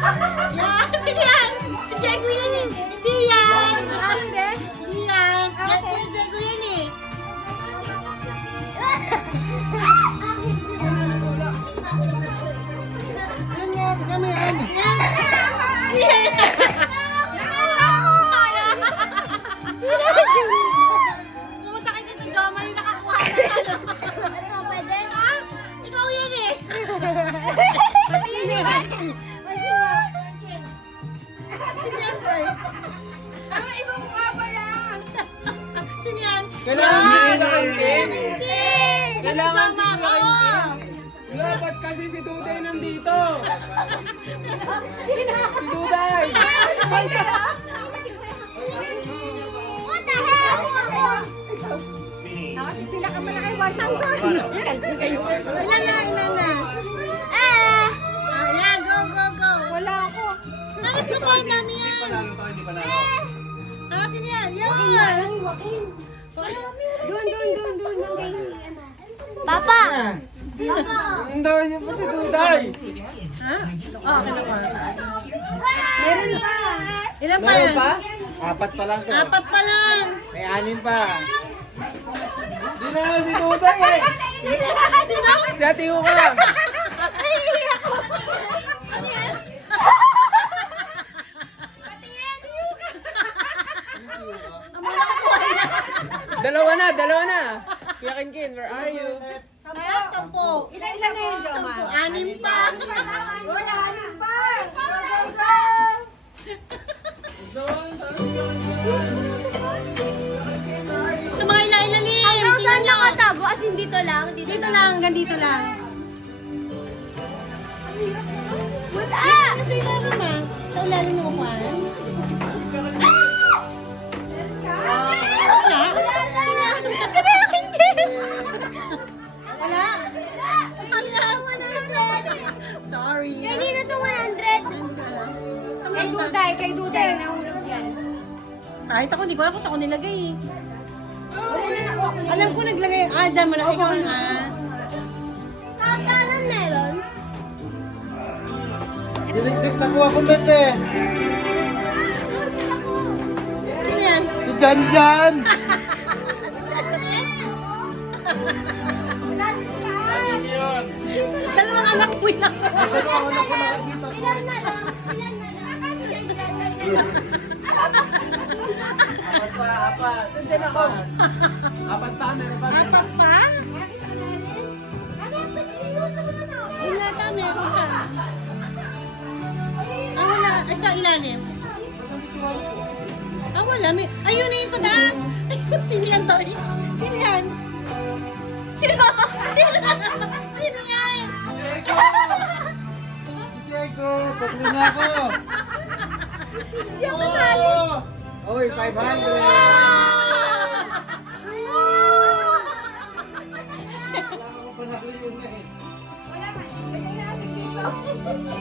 Yan, sino yan? Si Diego yan eh. Hindi yan. Hindi. Hindi yan. Diego yan eh. Yan nga, kasama yan. Yan. Pumunta kayo dito, Jomar, yung nakakuha na ano. Ano, pwede? Ha? Ikaw yan eh. Patingin ba? Sino yan, Tay? Ibang mukha pa yan. Sino yan? Kailangan Yan. si Kailangan Kailangan si Jomar, oo. Dapat kasi si Duday nandito. Si Duday. What the hell? Sila ka pala kay 1,000. Ilan na, ilan na? Ayan, go, go, go. Wala ako. Bakit ka ba namin yan? Sino yan? Yan! Doon. Papa! Hindi, yung pa si Duday. Meron pa. Ilan pa Meron yan? pa? Apat pa lang to. Apat pa lang. May anim pa. Di na nga si Duday eh. Sino? Si Ate Yuka. Dalawa na. Kuya Kinkin, where are you? Ayan, 10. Ilan na yun, Joma? 6 pa. Wala, anim pa. Sa mga ilailalim. Hanggang saan Tingnan nyo. nakatago? As in dito lang? Dito lang, hanggang dito lang. Wala! Sa ilalim ah. Sa ilalim mo kuhan. Wala. Sabi akin din. Wala. Wala. Sorry. Kaya dito to 100. Kay Duday, nahulog yan. Kahit ako, hindi ko alam kung saan ko nilagay eh. Alam ko naglagay. Dyan mo lang. Ikaw na. Sa kanan meron? Dilikdik na kuha ko bet eh. Sino yan? Si Jan. Dalawang anak ko yan. Dalawang anak ko nakikita ko. Ilan na lang? Apat pa, apat. Nandiyan ako. Apat pa, meron pa. Apat pa? Yun yata, meron siya. Wala. Sa ilalim. Wala. Ayun na yun sa taas. Sino yan, Tori? Sino yan? Sino? Sino yan? Diego, tatlo na ako. Hindi ako kasali. Oy, 500. Wala ko pa na yun eh.